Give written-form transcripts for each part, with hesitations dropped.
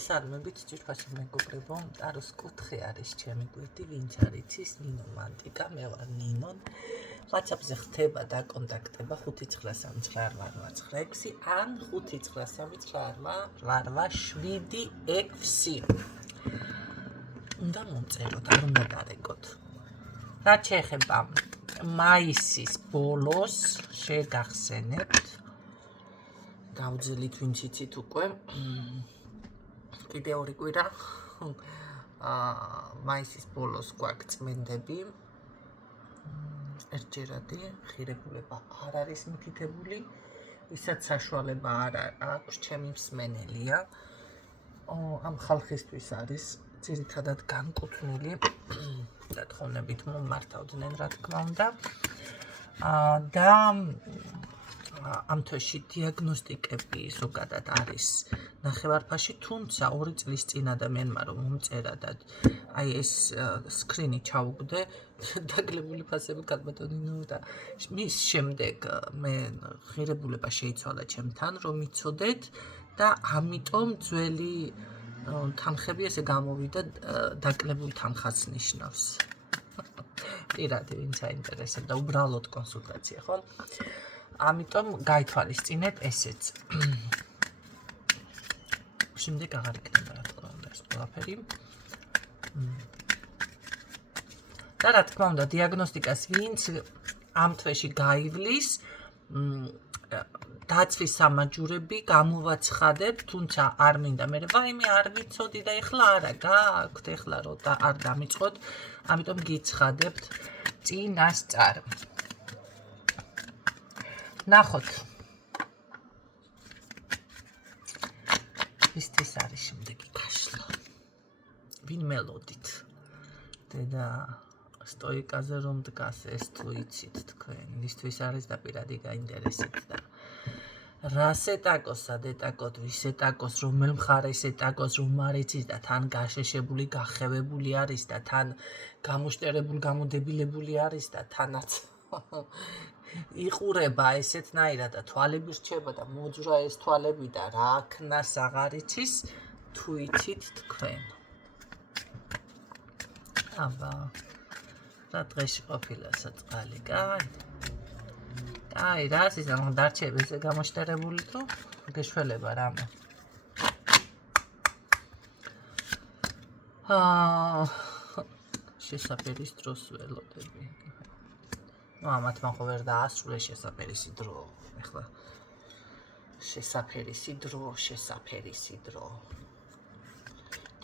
მოგესალმებით ძვირფასი მეგობრებო, ტაროს კუთხე არის ჩემი გვერდი, ვინც არ იცის, ნინო მანტიკა, მე ვარ ნინო. WhatsApp-ზე ხდება და კონტაქტება 5938986 ან 5938987. უნდა მომწეროთ, არ უნდა დარეკოთ. რაც შეეხება მაისის ბოლოს შეგახსენებთ. გავძილით ვინც იცით უკვე. კიდე ორი კვირა მაისის ბოლოს გვაქვს წმენდები. ერთჯერადი ღირებულება არ არის მითითებული, ვისაც საშუალება არ აქვს, ჩემი მსმენელია. ამ ხალხისთვის არის ძირითადად განკუთვნილი და თხოვნებით მომართავდნენ, რა თქმა უნდა. და ამ თვეში დიაგნოსტიკები ზოგადად არის ნახევარფაში, თუმცა 2 წლის წინ ადამიანმა რომ მომწერა და აი ეს სკრინი ჩაუგდე, დაგლებული ფასები გადმოტონინო და მის შემდეგ მე ღირებულება შეიცვალა ჩემთან, რომ იცოდეთ და ამიტომ ძველი თანხები ესე გამოვიდა დაკლებულ თანხას ნიშნავს. პირადი ვინც აინტერესებდა უბრალოდ კონსულტაცია, ხო? ამიტომ გაითვალისწინეთ ესეც. შემდეგ აღარ იქნება რა თქმა უნდა ეს ყველაფერი. და რა თქმა უნდა დიაგნოსტიკას ვინც ამ თვეში გაივლის, დაცვის სამაჯურები გამოვაცხადებთ, თუმცა არ მინდა მე ვაიმე არ ვიცოდი და ეხლა არა გააქვთ, ეხლა რო არ დამიწყოთ, ამიტომ გიცხადებთ წინასწარ. ნახოთ. ისთვის არის შემდეგი გაშლა. ვინ მელოდით? დედა სტოიკაზე რომ დგას ეს თუ იცით თქვენ, ისთვის არის და პირადი გაინტერესებთ და რას ეტაკოს, სად ეტაკოთ, ვის ეტაკოს, რომელ მხარეს ეტაკოს, რომ არ იცის და თან გაშეშებული, გახევებული არის და თან გამოშტერებული, გამოდებილებული არის და თანაც იყურება ესეთნაირად და თვალები რჩება და მოძრა ეს თვალები და რა აქნას აღარ იცის, თუ იცით თქვენ. აბა, რა დღეში ყოფილა საწყალი, კაი. კაი, რას ის ამ დარჩები ესე გამოშტერებული თუ გეშველება რამე. შესაფერის დროს ველოდები. ამათმა ხო ვერ დაასრულეს შესაფერისი დრო. ეხლა შესაფერისი დრო.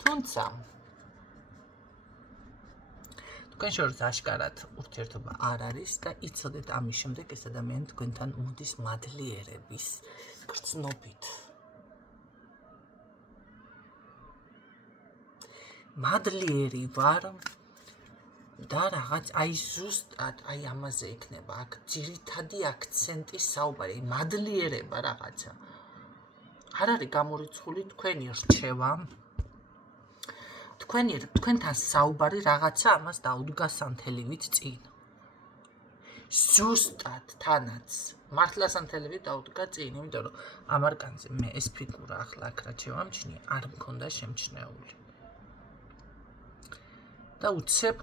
თუმცა თქვენ შორის აშკარად ურთიერთობა არ არის და იცოდეთ ამის შემდეგ ეს ადამიანი თქვენთან მოდის მადლიერების გრძნობით. მადლიერი ვარ და რაღაც აი ზუსტად აი ამაზე იქნება აქ ძირითადი აქცენტი საუბარი, მადლიერება რაღაცა. არ არის გამორიცხული თქვენი რჩევა. თქვენთან საუბარი რაღაცა ამას დაუდგა სანთელივით წინ. ზუსტად თანაც მართლა სანთელივით დაუდგა წინ, იმიტომ რომ ამ არკანზე მე ეს ფიგურა ახლა აქ რაც შევამჩნიე, არ მქონდა შემჩნეული. და უცებ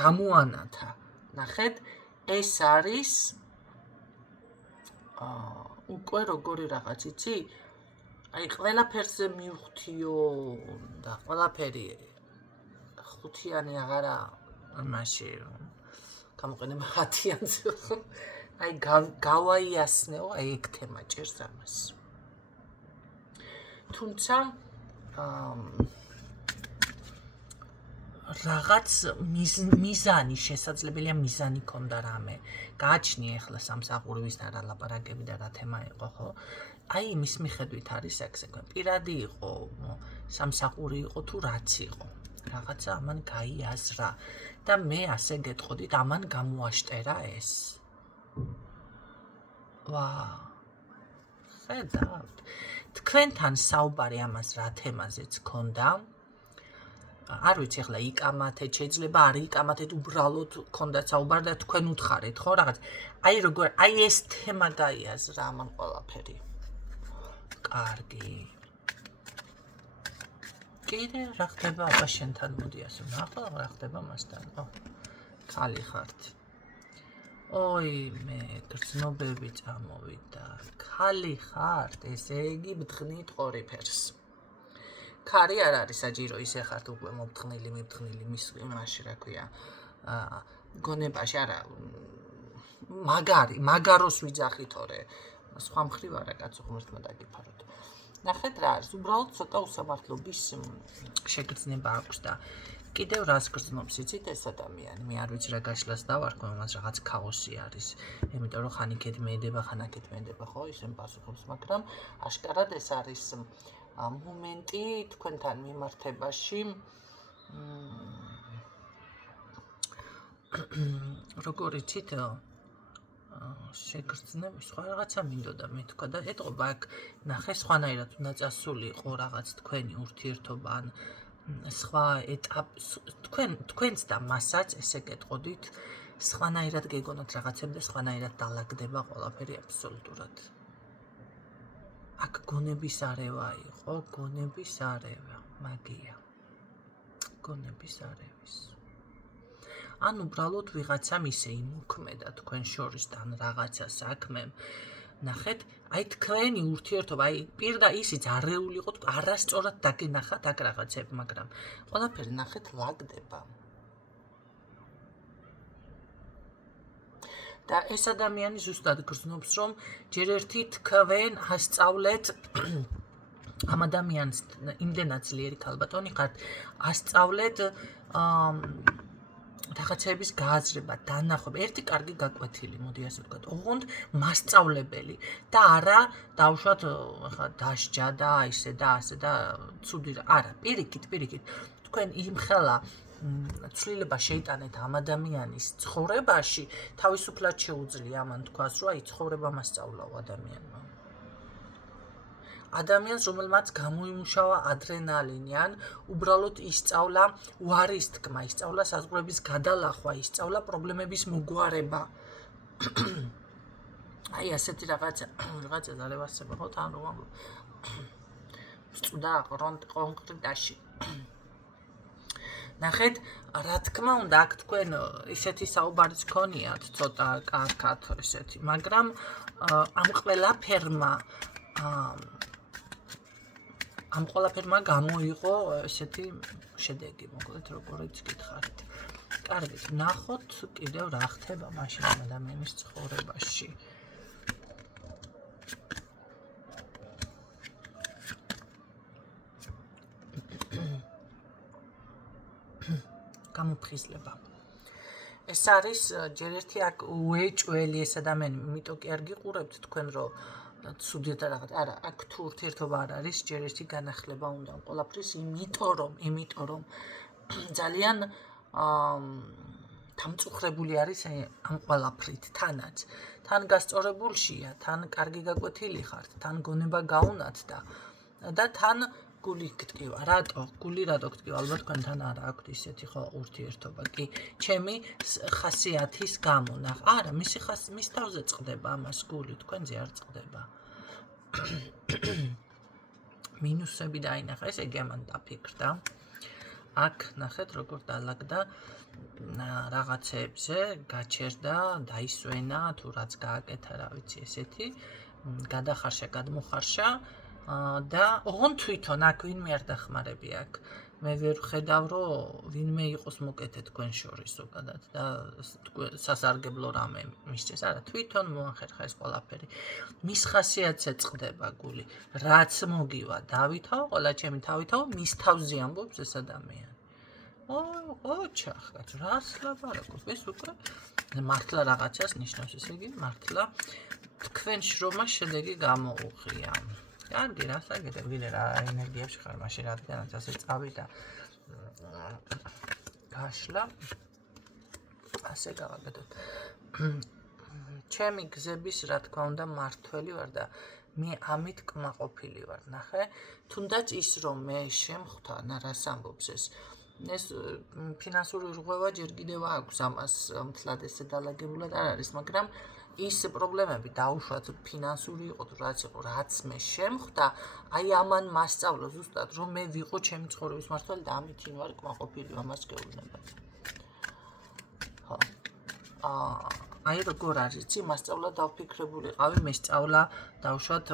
გამოანათა. ნახეთ, ეს არის უკვე როგორი რაღაც, იცი? აი ყველაფერზე მივხვდიო და ყველაფერი ხუთიანი აღარა მაშინ გამოყენება 10-იანზე. აი გავაიასნეო, აი ეგ თემა ჭირს ამას. თუმცა რაღაც მიზანი შესაძლებელია მიზანი ქონდა რამე. გააჩნია ახლა სამსახურისთან რა ლაპარაკები და რა თემა იყო, ხო? აი იმის მიხედვით არის აქ. პირადი იყო, სამსახური იყო თუ რაც იყო. რაღაცა ამან გაიაზრა და მე ასე გეტყოდით, ამან გამოაშტერა ეს. ხედავთ. თქვენთან საუბარი ამას რა თემაზეც ქონდა. არ ვიცი ახლა იკამათეთ, შეიძლება არ იკამათეთ, უბრალოდ ქონდა საუბარი და თქვენ უთხარეთ, ხო რაღაც. აი როგორ, აი ეს თემა გაიაზრა ამან ყველაფერი. კარგი. კიდე რა ხდება აბა შენთან მოდი ასე ნახო რა ხდება მასთან ქალი ხართ ой მე გრძნობები წამოვიდა ქალი ხართ ესე იგი ბთხნით ორი ფერს ქარი არ არის საჭირო ისე ხართ უკვე მომთხნილი მიბთხნილი მის იმაში რა ქვია გონებაში არა მაგაროს ვიძახით ორე სხვა მხრივ არა კაცო ღმერთმა დაგიფაროთ ნახეთ რა არის უბრალოდ ცოტა უსამართლობის შეგრძნება აქვს და კიდევ რას გრძნობს იცით ეს ადამიანი მე არ ვიცი რა გაშლას დავარქვი მას რაღაც ქაოსი არის იმიტომ რომ ხან იქეთ მეედება ხან აქეთ მეედება ხო ისე პასუხობს მაგრამ აშკარად ეს არის მომენტი თქვენთან მიმართებაში როგორ იცით შეგრძნები სხვა რაღაცა მინდოდა მე თქვა და ეტყობა აქ ნახე სხვანაირად უნდა წასულიყო რაღაც თქვენი ურთიერთობა ან სხვა ეტაპი თქვენც და მასაც ესე გეტყოდით სხვანაირად გეგონოთ რაღაცები და სხვანაირად დალაგდება ყველაფერი აბსოლუტურად აქ გონების არევა იყო გონების არევა მაგია გონების არევის ან უბრალოდ ვიღაცამ ისე იმოქმედა თქვენ შორის და ან რაღაცა საქმემ ნახეთ აი თქვენი ურთიერთობა აი პირდა ისიც არეული იყო არასწორად დაგენახათ აქ რაღაცები მაგრამ ყველაფერი ნახეთ ლაგდება და ეს ადამიანი ზუსტად გრძნობს რომ ჯერ ერთი თქვენ ასწავლეთ ამ ადამიანს იმდენად ძლიერი ქალბატონი ხართ ასწავლეთ რაღაცების გააზრება, დანახვა, ერთი კარგი გაკვეთილი, მოდი ასე ვთქვათ, ოღონდ მასწავლებელი და არა დავუშვათ ხა დასჯა და ისე და ასე და ცუდი რა. არა, პირიქით, თქვენ იმხელა ცვლილება შეიტანეთ ამ ადამიანის ცხოვრებაში, თავისუფლად შეუძლია ამან თქვას, რომ აი ცხოვრება მასწავლაო ადამიანმა. ადამიანს, რომელმაც გამოიმუშავა ადრენალინი, ან უბრალოდ ისწავლა უარის თქმა, ისწავლა საზღვრების გადალახვა, ისწავლა პრობლემების მოგვარება. აი ასეთი რაღაცა ზალევასება ხო თან რომ წუდა კონკრეტაში. ნახეთ, რა თქმა უნდა, აქ თქვენ ისეთი საუბარიც გქონიათ, ცოტა კარგად ესეთი, მაგრამ ამ ყველაფერმა გამოიღო ესეთი შედეგი, მოკლედ როგორიც გითხარით. კარგით, ნახოთ კიდევ რა ხდება მაშინ ადამიანის ცხოვრებაში. გამოფხიზლება. ეს არის ჯერ ერთი აქ უეჭველი ეს ადამიანი, იმიტომ კი არ გიყურებთ თქვენ რომ ცუდითა რაღაც, არა, აქ თუ ურთიერთობა არ არის, ჯერ ერთი განახლება უნდა ყველაფრის, იმიტომ რომ ძალიან დამწუხრებული არის ამ ყველაფრით, თანაც. თან გასწორებულშია, თან კარგი გაკვეთილი ხართ, თან გონება გაუნათ და თან გული გტკივა. რატო? გული რატო გტკივა? ალბათ თქვენთან არა აქვთ ისეთი ხო ურთიერთობა. კი, ჩემი ხასიათის გამო ნახ. არა, მის თავზე წყდება ამას გული, თქვენზე არ წყდება. მინუსები დაინახა, ესე იგი ამან დაფიქრდა. აქ ნახეთ როგორ დალაგდა რაღაცებზე, გაჩერდა, დაისვენა, თუ რაც გააკეთა, რა ვიცი, ესეთი, გადახარშა, გადმოხარშა. და ოღონდ თვითონ აქ ვინმე არ დახმარები აქ მე ვერ ხედავ რომ ვინმე იყოს მოკეთე თქვენ შორის ზოგადად და სასარგებლო რამე მისცეს არა თვითონ მოახერხა ეს ყველაფერი მის ხასიათზე წყდება გული რაც მოგივა დავითაო ყველა ჩემი დავითაო მის თავზე ამბობს ეს ადამიანი ოჩახ რას ლაპარაკობ ეს უკვე მართლა რაღაცას ნიშნავს ესე იგი მართლა თქვენ შრომას შედეგი გამოუღია კარგი, რა საგეთებ, ვიდე რა ენერგიებში ხარ, მაშინ რადგანაც ასე წავიდა გაშლა, ასე გავაკეთოთ. ჩემი გზების, რა თქმა უნდა, მართველი ვარ და მე ამით კმაყოფილი ვარ, ნახე, თუნდაც ის, რომ მე შემხვდა, რას ამბობს ეს ფინანსური რღვევა ჯერ კიდევ აქვს ამას მთლად ესე დალაგებულად არ არის, მაგრამ ის პრობლემები დაუშვათ ფინანსური იყო თუ რაც იყო, რაც მე შემხვდა, აი ამან მასწავლა ზუსტად რომ მე ვიყო ჩემი ცხოვრების მმართველი და ამით ვარ კმაყოფილი ამას გეუბნება. ხო. აი როგორ არის, იცი, მასწავლა დავფიქრებულიყავი, მესწავლა დავუშვათ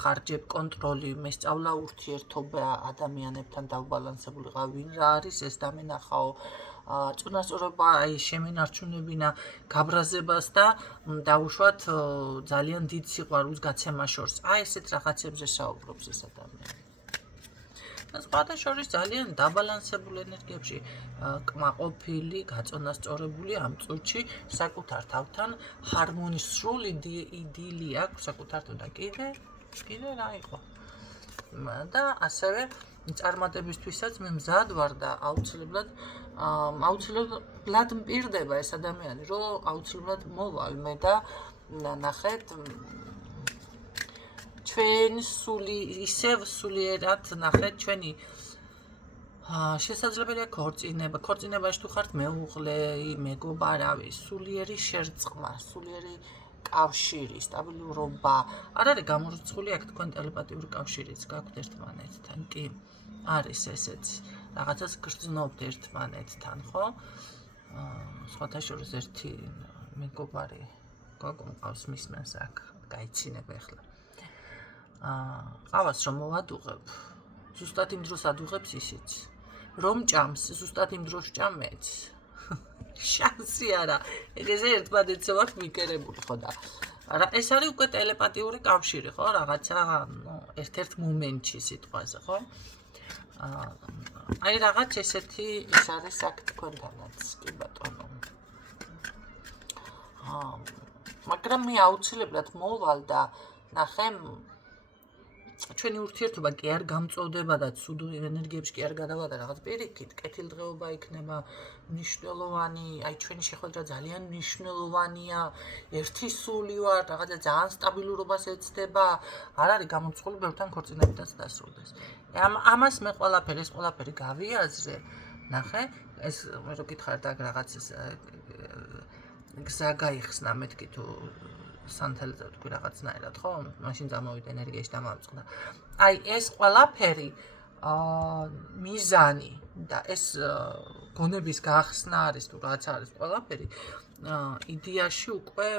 ხარჯებ კონტროლი, მესწავლა ურთიერთობა ადამიანებთან დავბალანსებულიყავი, ვინ რა არის ეს დამენახაო, წონასწორობა აი შემენარჩუნებინა გაბრაზებას და დავუშვათ ძალიან დიდ სიყვარულს გაცემა შორს. აი ესეთ რაღაცებზე საუბრობს ეს ადამიანი. სხვათა შორის ძალიან დაბალანსებულ ენერგიებში კმაყოფილი, გაწონასწორებული ამ წუთში საკუთარ თავთან ჰარმონიულ იდილი აქვს საკუთარ თავთან. კიდე რა იყო? და ასევე წარმატებისთვისაც მე მზად ვარ და აუცილებლად მპირდება ეს ადამიანი, რომ აუცილებლად მოვალ მე და ნახეთ ჩვენ ისევ სულიერად ნახეთ ჩვენი შესაძლებელია ქორწინებაში თუ ხართ მეუღლე, მეგობარავი, სულიერი შერწყმა, სულიერი კავშირი, სტაბილურობა. არ არის გამორიცხული აქ თქვენ ტელეპათიური კავშირიც გაქვთ ერთმანეთთან, კი? არის ესეც. რაღაცას გრძნობთ ერთმანეთთან, ხო? სხვათა შორის ერთი მეგობარი გოგო მყავს მისმენს აქ, გაიცინება ახლა. ყავას რომ მოვადუღებ, ზუსტად იმ დროს ადუღებს ისიც. რომ ჭამს, ზუსტად იმ დროს ჭამეც. შანსი არა. ეგეზე ერთმანეთზე ვართ მიკერებული, ხო და ეს არის უკვე ტელეპათიური კავშირი, ხო? რაღაცა ერთ-ერთ მომენტში სიტყვაზე, ხო? აი რაღაც ესეთი ის არის აქ თქვენთანაც, კი ბატონო. მაგრამ მე აუცილებლად მოვალ და ნახე ჩვენი ურთიერთობა კი არ გამწოვდება და ცუდ ენერგიებში კი არ გადავა და რაღაც პირიქით, კეთილდღეობა იქნება მნიშვნელოვანი, აი ჩვენი შეხვედრა ძალიან მნიშვნელოვანია, ერთი სული ვარ, რაღაცა ძალიან სტაბილურობას ეცდება, არ არის გამომწყული ბევრთან ქორწინებითაც დასრულდეს. ამას მე ყველაფერი გავიაზრე, ნახე, ეს მე რო გითხარით აქ რაღაც გზა გაიხსნა მეთქი თუ სანთელზე თქვი რაღაცნაირად, ხო? მაშინ წამოვიდა ენერგიაში და მომწყდა. აი ეს ყველაფერი მიზანი და ეს გონების გახსნა არის თუ რაც არის ყველაფერი იდეაში უკვე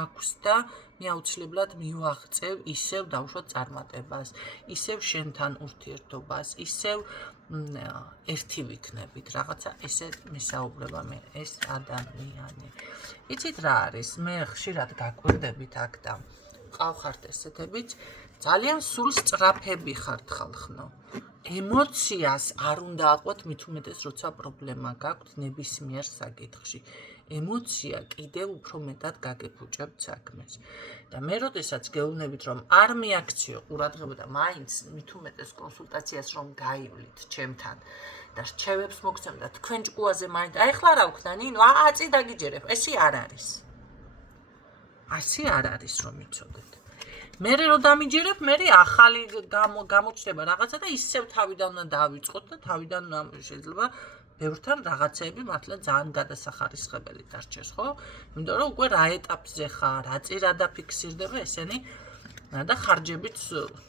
აქვს და მე აუცილებლად მივაღწევ ისევ დავუშვათ წარმატებას, ისევ შენთან ურთიერთობას, ისევ ერთი ვიქნებით, რაღაცა ესე მესაუბრება მე ეს ადამიანი. იცით რა არის? მე ხშირად გაკვირდებით აქ და ყავხართ ესეთებიც, ძალიან სულ სწრაფები ხართ ხალხნო. ემოციას არ უნდა აყვეთ მით უმეტეს, როცა პრობლემა გაქვთ ნებისმიერ საკითხში. ემოცია კიდევ უფრო მეტად გაგეფუჭებთ საქმეს. და მე როდესაც გეუბნებით, რომ არ მიაქციო ყურადღება და მაინც მით უმეტეს კონსულტაციას რომ გაივლით ჩემთან და რჩევებს მოგცემ და თქვენ ჭკუაზე მაინც აიხლა რა ვქნა ნინო, აწი დაგიჯერებ, ესე არ არის. ასე არ არის რომ იცოდეთ. მე რო დამიჯერებ, მე ახალი გამოჩნდება რაღაცა და ისევ თავიდან უნდა დავიწყოთ და თავიდან შეიძლება ბევრთან რაღაცეები მართლა ძალიან გადასახარისხებელი დარჩეს, ხო? იმიტომ რომ უკვე რა ეტაპზე ხარ, რა წირა დაფიქსირდება ესენი და ხარჯებიც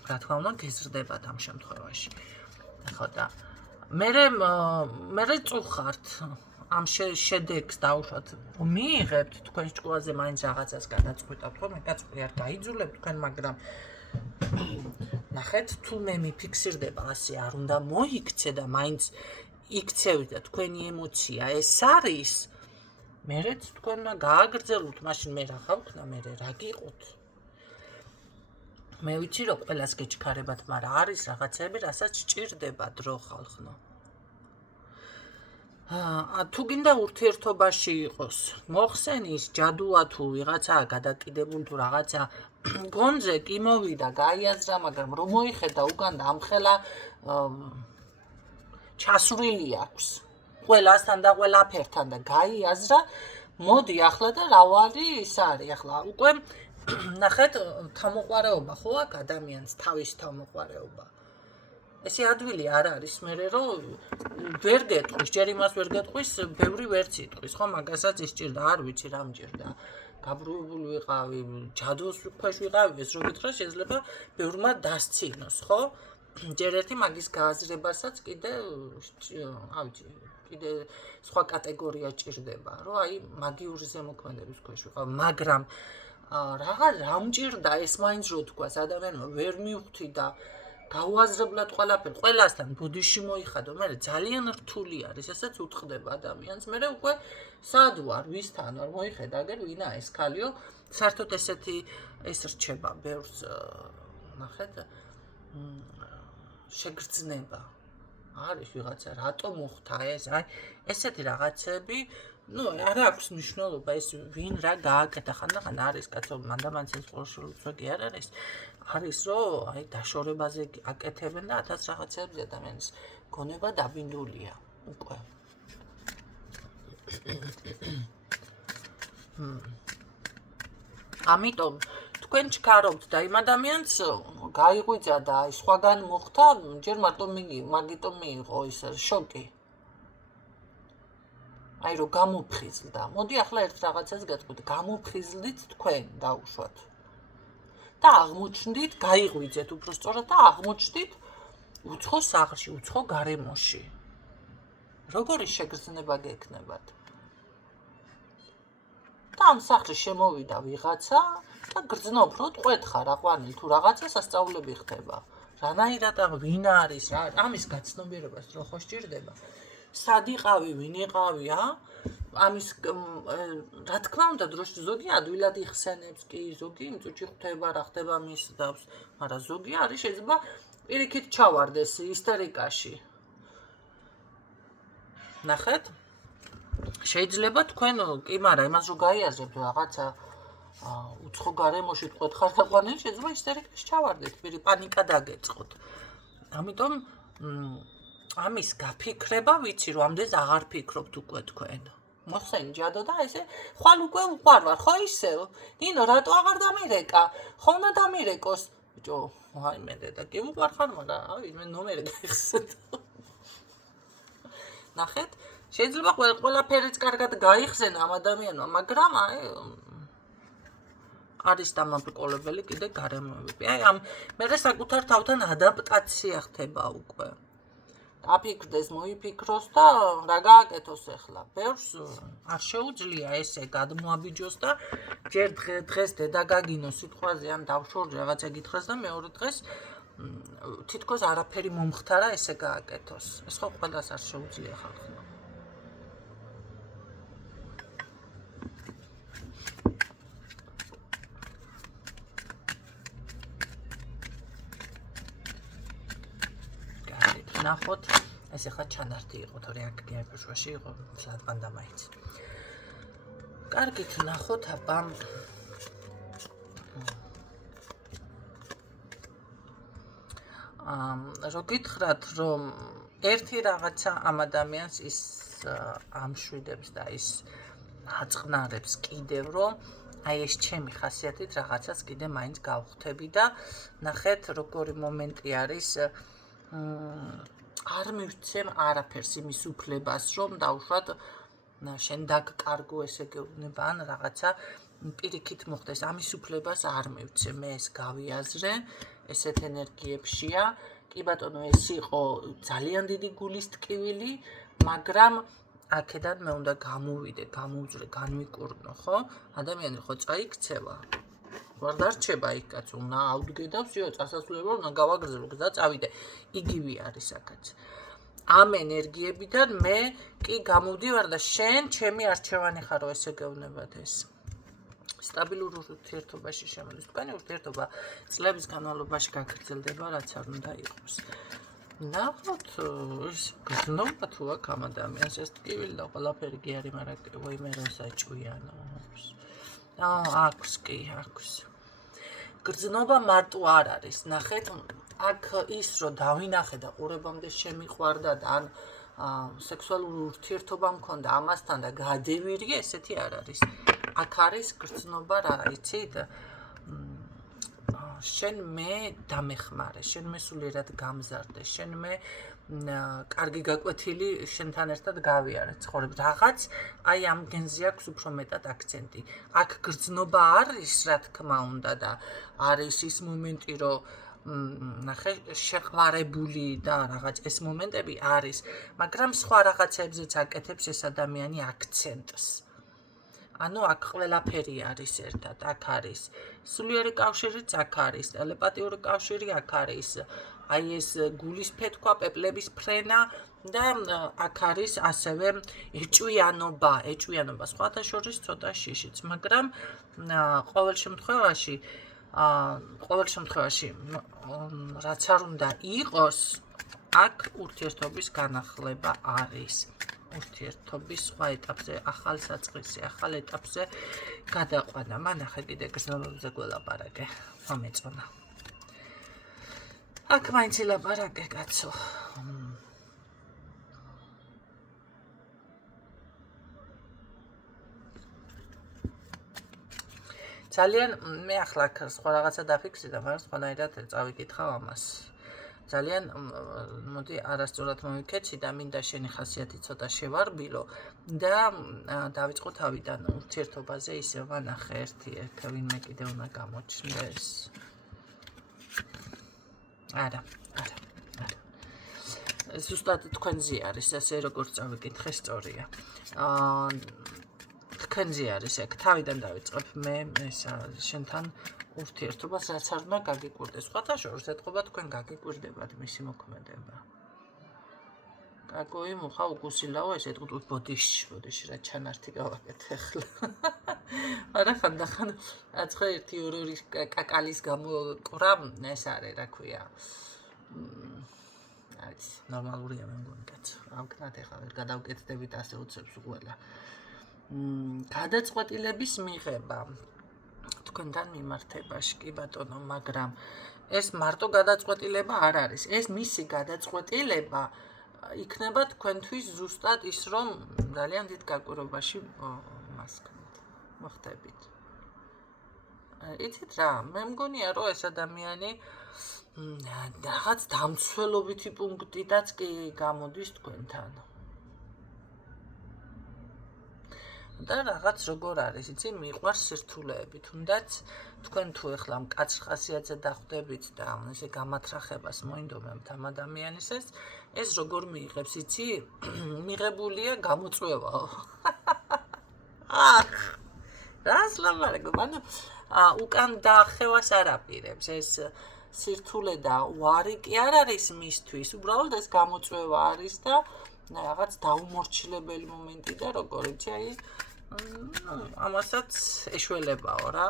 რა თქმა უნდა გეზრდებათ ამ შემთხვევაში. ხო და მე წუხართ ამ შედეგს დაუშვათ რომ მიიღებთ თქვენ ჭკუაზე მაინც რაღაცას გადაწყვეტავთ, ხო? მე გაწყვეტი არ გაიძულებთ თქვენ, მაგრამ ნახეთ თუ მე მიფიქსირდება ასე არ უნდა მოიქცე და მაინც იქცევით და თქვენი ემოცია ეს არის, მერეც თქვენმა გააგრძელოთ, მაშინ მე რა ხავქნა, მე რა გიყოთ. მე ვიცი რომ ყველას გეჩქარებათ, მაგრამ არის რაღაცები, რასაც ჭირდება დრო ხალხნო. თუ გინდა ურთიერთობაში იყოს, მოხსენის ჯადუა თუ ვიღაცა გადაკიდებული თუ რაღაცა გონზე კი მოვიდა, გაიაზრა, მაგრამ რომ მოიხედა უკან და ამხელა ჩასვრილი აქვს ყველასთან და ყველაფერთან და გაიაზრა, მოდი ახლა და რავალი ის არის ახლა უკვე ნახეთ თავმოყარეობა ხო აქ ადამიანს თავის თავმოყარეობა. ესე ადვილი არ არის მე რომ ვერ გეტყვის, ჯერ იმას ვერ გეტყვის, ბევრი ვერც იტყვის, ხო, მაგასაც ისჭირდა, არ ვიცი რა მჭირდა. გაბრუებული ვიყავი, ჯადოს ქვეშ ვიყავი, ეს რო გითხრა შეიძლება ბევრმა დასცინოს, ხო? ჯერ ერთი მაგის გააზრებასაც კიდე ავიჯი, კიდე სხვა კატეგორია ჭირდება, რომ აი მაგიური ზემოქმედების ქვეშ ვიყავ, მაგრამ რა მჭირდა ეს მაინც რო თქვას ადამიანმა ვერ მივხვდი და გაუაზრებლად ყველაფერი ყველასთან ბუდიში მოიხადო, მე ძალიან რთული არის, ესაც უტყდება ადამიანს, მე უკვე სად ვარ, ვისთან ვარ, მოიხედა, აგერ ვინა ეს ქალიო, საერთოდ ესეთი ეს რჩება ბევრს, ნახეთ, შეგრძნება არის ვიღაცა, რატო მოხდა ეს, აი ესეთი რაღაცები, ну, არ აქვს მნიშვნელობა ეს ვინ რა გააკეთა, ხანდახან არის კაცო, მანდამანცის ყურშულუცვაგი არ არის, არის რომ აი დაშორებაზე აკეთებენ და 1000 რაღაცეებზე ადამიანის გონება დაბინდულია უკვე. ამიტომ თქვენ ჩქარობთ და იმ ადამიანს გაიღვიძა და აი სხვაგან მოხდა, ჯერ მარტო მაგიტომ მიიღო ის შოკი. აი რომ გამოფხიზლდა. მოდი ახლა ერთ რაღაცას გეტყვით, გამოფხიზლდით თქვენ დაუშვათ. და აღმოჩნდით, გაიღვიძეთ უბრალოდ და აღმოჩნდით უცხო სახლში, უცხო გარემოში. როგორი შეგრძნება გექნებათ? და ამ სახლში შემოვიდა ვიღაცა და გრძნობ რომ ტყვეთხარ აყვანილ თუ რაღაცა სასწაულები ხდება. რანაირად ვინ არის, რა ამის გაცნობიერებას რო ხო სჭირდება. სად იყავი, ვინ იყავი, ამის რა თქმა უნდა დროში ზოგი ადვილად იხსენებს კი, ზოგი იმ წუთში ხვდება რა ხდება მის დავს, მაგრამ ზოგი არის შეიძლება პირიქით ჩავარდეს ისტერიკაში. ნახეთ? შეიძლება თქვენ კი, მაგრამ იმას რო გაიაზრებთ რაღაცა უცხო გარემოში ტყვეთხარ დაყვანილი, შეიძლება ისტერიკაში ჩავარდეთ, პანიკა დაგეწყოთ. ამიტომ ამის გაფიქრება ვიცი რომ ამდენს აღარ ფიქრობთ უკვე თქვენ. მოხსენ ჯადო და ესე ხვალ უკვე უყვარ ვარ, ხო ისევ? ნინო რატო აღარ დამირეკა? ხო უნდა დამირეკოს. ბიჭო, აი მე და კი უყვარ ხარ, მაგრამ აი მე ნომერი გაიხსენე. ნახეთ? შეიძლება ყველაფერიც კარგად გაიხსენა ამ ადამიანმა, მაგრამ აი არის დამაბრკოლებელი კიდე გარემოებები. აი ამ მე საკუთარ თავთან ადაპტაცია ხდება უკვე. აფიქრდეს, მოიფიქროს და რა გააკეთოს ახლა. ბევრს არ შეუძლია ესე გადმოაბიჯოს და ჯერ დღეს დედა გაგინოს სიტყვაზე ან დავშორდა რაღაცა გითხრას და მეორე დღეს თითქოს არაფერი მომხდარა ესე გააკეთოს. ეს ხო ყველას არ შეუძლია ხალხო. ნახოთ, ეს ახლა ჩანართი იყო, თორე აქ გერბეშვაში იყო, სლატბანდა მაინც. კარგით, ნახოთ, აბა. რო გითხრათ, რომ ერთი რაღაცა ამ ადამიანს ის ამშვიდებს და ის აწყნარებს კიდევ, რომ აი ეს ჩემი ხასიათით რაღაცას კიდე მაინც გავხდები და ნახეთ, როგორი მომენტი არის არ მივცემ არაფერს იმის უფლებას, რომ დავუშვათ შენ დაგკარგო ესე გეუბნება ან რაღაცა პირიქით მოხდეს, ამის უფლებას არ მივცემ, მე ეს გავიაზრე, ესეთ ენერგიებშია, კი ბატონო ეს იყო ძალიან დიდი გულის ტკივილი, მაგრამ აქედან მე უნდა გამოვიდე, გამოვძვრე, განვიკურნო, ხო? ადამიანი ხო წაიქცევა. ვარ დარჩება იქ კაცო, უნდა ავდგე და ვსიო წასასვლელად უნდა გავაგრძელო და წავიდე. იგივე არის აქაც. ამ ენერგიებიდან მე კი გამოვდივარ და შენ ჩემი არჩევანი ხარო, ესე გეუბნებათ ეს. სტაბილურ ურთიერთობაში შემოდის. თქვენი ურთიერთობა წლების განმავლობაში გაგრძელდება, რაც არ უნდა იყოს. ნახოთ, ის გზნობა თუ აქ ამ ადამიანს ეს ტკივილი და ყველაფერი კი არის, მაგრამ ვაი მე რა საჭუიანო. აქვს კი, აქვს. გრძნობა მარტო არ არის, ნახეთ, აქ ის რომ დავინახე და ყურებამდე შემიყვარდა და ან სექსუალური ურთიერთობა მქონდა ამასთან და გადევირიე, ესეთი არ არის. აქ არის გრძნობა რა იცით? შენ მე დამეხმარე, შენ მე სულიერად გამზარდე, შენ მე კარგი გაკვეთილი შენთან ერთად გავიარე ცხოვრებ რაღაც აი ამ გენზე აქვს უფრო მეტად აქცენტი აქ გრძნობა არის რა თქმა უნდა და არის ის მომენტი რომ ნახე შეყვარებული და რაღაც ეს მომენტები არის მაგრამ სხვა რაღაცებზეც აკეთებს ეს ადამიანი აქცენტს ანუ აქ ყველაფერი არის ერთად აქ არის სულიერი კავშირიც აქ არის ტელეპათიური კავშირი აქ არის აი ეს გულის ფეთქვა, პეპლების ფრენა და აქ არის ასევე ეჭვიანობა სხვათა შორის ცოტა შიშიც, მაგრამ ყოველ შემთხვევაში რაც არ უნდა იყოს, აქ ურთიერთობის განახლება არის. ურთიერთობის სხვა ეტაპზე, ახალ საწყისზე, ახალ ეტაპზე გადაყვანა. მან ახლა კიდე გრძნობებზე გველაპარაკე, მომეწონა. აქ მაინც ელაპარაკე კაცო. ძალიან მე ახლა სხვა რაღაცა დაფიქსირდა, მაგრამ სხვანაირად წავიკითხავ ამას. ძალიან მოდი არასწორად მოვიქეცი და მინდა შენი ხასიათი ცოტა შევარბილო და დავიწყო თავიდან ურთიერთობაზე ისე ვანახე ერთი ვინმე კიდე უნდა გამოჩნდეს. არა. ზუსტად თქვენზე არის ასე როგორც წავიკითხე სწორია. თქვენზე არის ეგ თავიდან დავიწყებ მე შენთან ურთიერთობას რაც არ უნდა გაგიკვირდეს. სხვათა შორის ეთყობა თქვენ გაგიკვირდებათ მისი მოქმედება. კაკოი მუხა უგუსილაო ეს ეთყუთ ბოდიში რა ჩანართი გავაკეთე ახლა. არა ხანდახან აცხა 1-2 კაკალის გამოკვრა ეს არის რა ქვია. არის ნორმალურია მე მგონი კაცო. ამქნათ ახლა ვერ გადავკეთდებით ასე უცებს ყველა. გადაწყვეტილების მიღება თქვენთან მიმართებაში კი ბატონო, მაგრამ ეს მარტო გადაწყვეტილება არ არის. ეს მისი გადაწყვეტილება იქნება თქვენთვის ზუსტად ის, რომ ძალიან დიდ გაკვირვებაში მასკნით, მოხდებით. იცით რა, მე მგონია, რომ ეს ადამიანი რაღაც დამცველობითი პუნქტიდაც კი გამოდის თქვენთან. და რაღაც როგორ არის, იცი, მიყვარს სირთულეები, თუნდაც თქვენ თუ ეხლა მკაცრ ხასიათზე დახვდებით და ესე გამათრახებას მოინდომებთ ამ ადამიანის ეს როგორ მიიღებს, იცი? მიღებულია გამოწვევაო. რას ლაპარაკობ? ანუ უკან დაახევას არ აპირებს ეს სირთულე და უარი კი არ არის მისთვის, უბრალოდ ეს გამოწვევა არის და რაღაც დაუმორჩილებელი მომენტი და როგორ იცი, აი ამასაც ეშველებაო რა.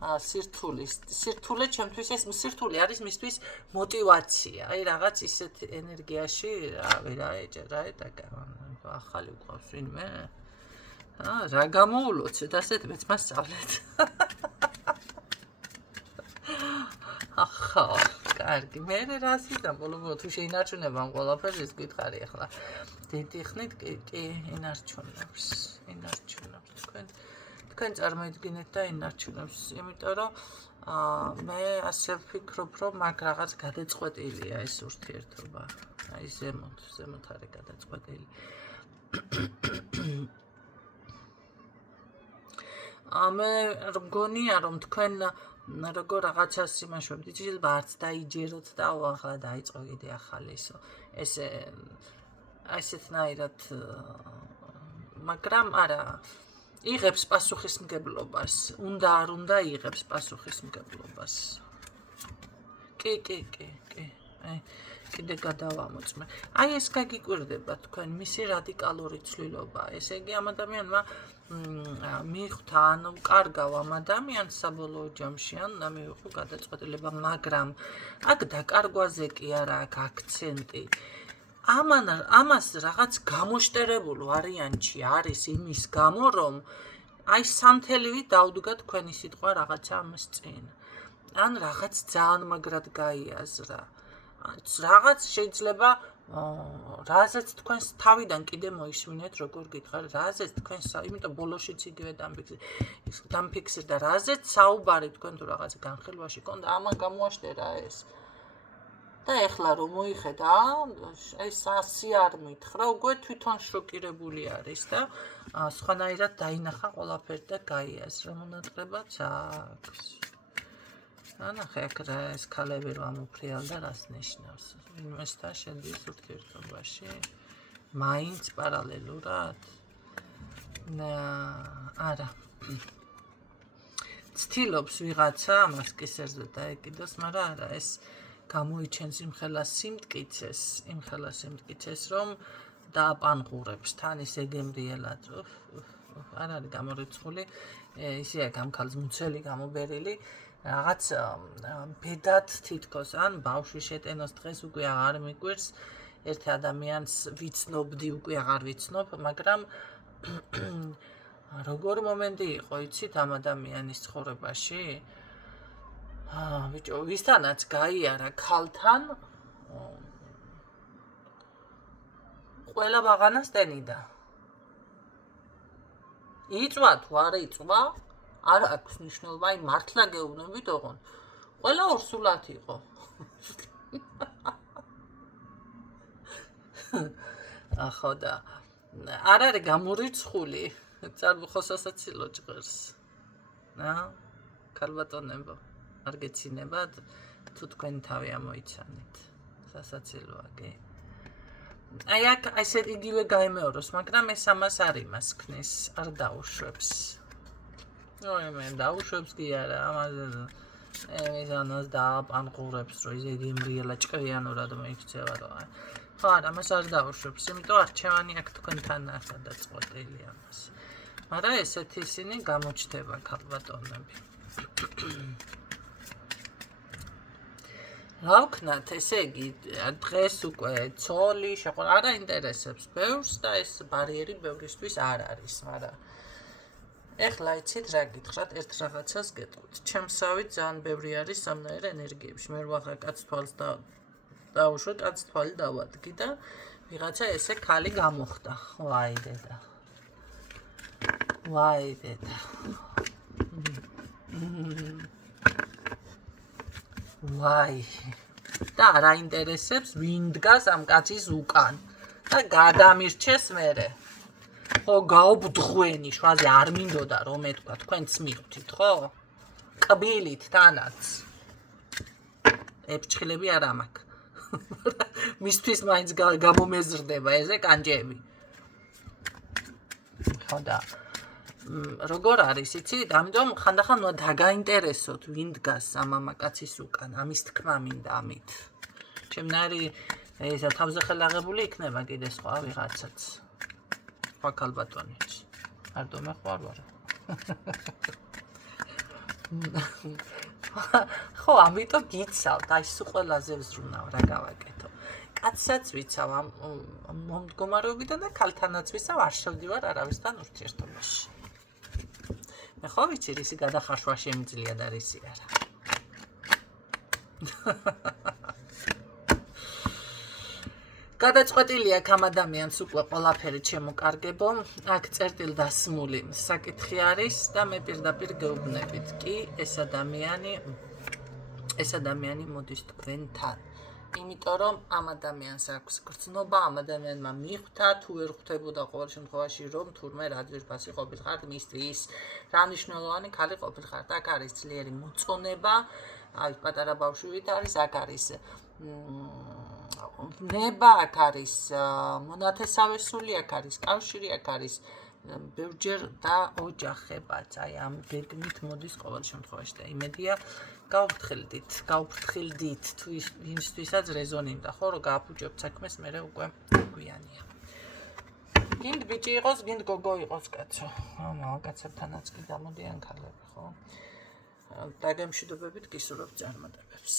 სირთულე ჩემთვის ეს სირთულე არის მისთვის მოტივაცია. აი რაღაც ისეთ ენერგიაში რა ეჭერა და ახალი უყავს ვინმე. რა გამოულოცეთ ასეთ მეც მასწავლეთ. ახლა კარგი, მე რას ვიტან ბოლო თუ შეინარჩუნება ამ ყველაფერს ის გითხარი ახლა. დიდი ხნით კი ინარჩუნებს თქვენ წარმოიდგინეთ და ინარჩუნებს, იმიტომ რომ მე ასე ვფიქრობ, რომ მაგ რაღაც გადაწყვეტილია ეს ურთიერთობა. აი ზემოთ არის გადაწყვეტილი. მე მგონია რომ თქვენ როგორ რაღაცას იმაშობთ, შეიძლება არც დაიჯეროთ და ახლა დაიწყო კიდე ახალი ესე ასეთნაირად მაგრამ არა იღებს პასუხისმგებლობას, უნდა არ უნდა იღებს პასუხისმგებლობას. კი. კიდე გადავამოწმე. აი ეს გაგიკვირდება თქვენ მისი რადიკალური ცვლილობა. ესე იგი ამ ადამიანმა მიხვდა ანუ კარგავ ამ ადამიანს საბოლოო ჯამში ან მიიღო გადაწყვეტილება, მაგრამ აქ დაკარგვაზე კი არა აქ აქცენტი. ამას რაღაც გამოშტერებულ ვარიანტში არის იმის გამო, რომ აი სამთელივით დაუდგა თქვენი სიტყვა რაღაცა ამის წინ. ან რაღაც ძალიან მაგრად გაიაზრა. რაღაც შეიძლება რაზეც თქვენს თავიდან კიდე მოისმინეთ, როგორ გითხარ, რაზეც თქვენს, იმიტომ ბოლოშიც იგივე დამფიქსირდა, რაზეც საუბარი თქვენ თუ რაღაც განხილვაში კონდა, ამან გამოაშტერა ეს. და ეხლა რომ მოიხედა, ეს 100 არ მითხრა, უკვე თვითონ შოკირებული არის და სხვანაირად დაინახა ყველაფერი და გაიაზრა, მონატრებაც აქვს. ანახე აქ რა ეს ქალები რომ ამოფრიალდა რას ნიშნავს? ვინმესთან შედის ურთიერთობაში? მაინც პარალელურად? არა. ცდილობს ვიღაცა ამას კისერზე დაეკიდოს, მაგრამ არა, ეს გამოიჩენს იმხელა სიმტკიცეს, რომ დააპანყურებს თან ისე გემრიელად. არ არის გამორიცხული, ისეა გამქალს მუცელი გამობერილი, რაღაც ბედად თითქოს, ან ბავშვი შეტენოს დღეს უკვე აღარ მიკვირს, ერთ ადამიანს ვიცნობდი, უკვე აღარ ვიცნობ, მაგრამ როგორ მომენტი იყო, იცით ამ ადამიანის ცხოვრებაში? ბიჭო, ვისთანაც გაიარა ქალთან, ყველა ბაღანას ტენიდა. იწვა თუ არ იწვა, არ აქვს მნიშვნელობა, აი მართლა გეუბნებით ოღონ. ყველა ორსულად იყო. ხო და არ არის გამორიცხული, წარმო სასაცილო ჭყერს. ქალბატონებო, არ გეცინებათ თუ თქვენი თავი ამოიცანით. სასაცილოა კი. აი აქ ესე იგივე გაემეოროს, მაგრამ ეს ამას არ იმას ქნის, არ დაუშვებს. მე დაუშვებს კი არა, ამაზე ეს ანას დააპანყურებს, რომ ისე გემრიელა ჭკვიანურად მოიქცევა რა. ხო, არა, ამას არ დაუშვებს, იმიტომ არჩევანი აქ თქვენთან ახლა დაწყვეტილი ამას. მაგრამ ესეთ ისინი გამოჩნდება ქალბატონები. რა ვქნათ, ესე იგი, დღეს უკვე ცოლი, შეყვანა არ აინტერესებს ბევრს და ეს ბარიერი ბევრისთვის არ არის, მაგრამ ეხლა იცით რა გითხრათ, ერთ რაღაცას გეტყვით. ჩემსავით ძალიან ბევრი არის სამნაირ ენერგიებში. მე ვახა კაც თვალს დაუშვე, კაც თვალი დავადგი და ვიღაცა ესე ქალი გამოხდა. ვაი დედა. ვაი. და არ აინტერესებს ვინ დგას ამ კაცის უკან და გადამირჩეს მერე. ხო, გაობდღვენი, შვაზე არ მინდოდა რომ ეთქვა, თქვენც მივთით, ხო? ყბილით თანაც. ეფჭხილები არ ამაქვს. მისთვის მაინც გამომეზრდება ესე კანჭები. ხო და როგორ არის, იცით? ამიტომ ხანდახან უნდა დაგაინტერესოთ, ვინ დგას ამ მამაკაცის უკან, ამის თქმა მინდა ამით. ჩემნარი ესა თავზე ხელაღებული იქნება კიდე სხვა ვიღაცაც. სხვა ქალბატონიც. არ დამეხვარ ვარ. ხო, ამიტომ გიცავთ, აი სულ ყველაზე ვზრუნავ, რა გავაკეთო. კაცსაც ვიცავ ამ მომდგომარეობიდან და ქალთანაც ვიცავ, არ შევდივარ არავისთან ურთიერთობაში. მე ხო ვიცი, რისი გადახარშვა შემიძლია და რისი არა. გადაწყვეტილი აქ ამ ადამიანს უკვე ყველაფერი ჩემოკარგებო, აქ წერტილ დასმული საკითხი არის და მე პირდაპირ გეუბნებით კი ეს ადამიანი მოდის თქვენთან. იმიტომ რომ ამ ადამიანს აქვს გრძნობა, ამ ადამიანმა მიხვდა, თუ ვერ ხვდებოდა ყოველ შემთხვევაში რომ თურმე რა ძვირფასი ყოფილიყართ მისთვის, რა მნიშვნელოვანი ქალი ყოფილიყართ. აქ არის ძლიერი მოწონება, აი პატარა ბავშვივით არის, აქ არის ნება, აქ არის მონათესავე სული, აქ არის კავშირი, აქ არის ბევრჯერ და ოჯახებაც. აი ამ გეგმით მოდის ყოველ შემთხვევაში და იმედია გავფრთხილდით თუ ვინცთვისაც რეზონინდა, ხო, რომ გააფუჭებთ საქმეს, მე უკვე გვიანია. გინდ ბიჭი იყოს, გინდ გოგო იყოს კაცო. მამაკაცებთანაც კი გამოდიან ქალები, ხო? დაგემშვიდობებით გისურვებთ წარმატებებს.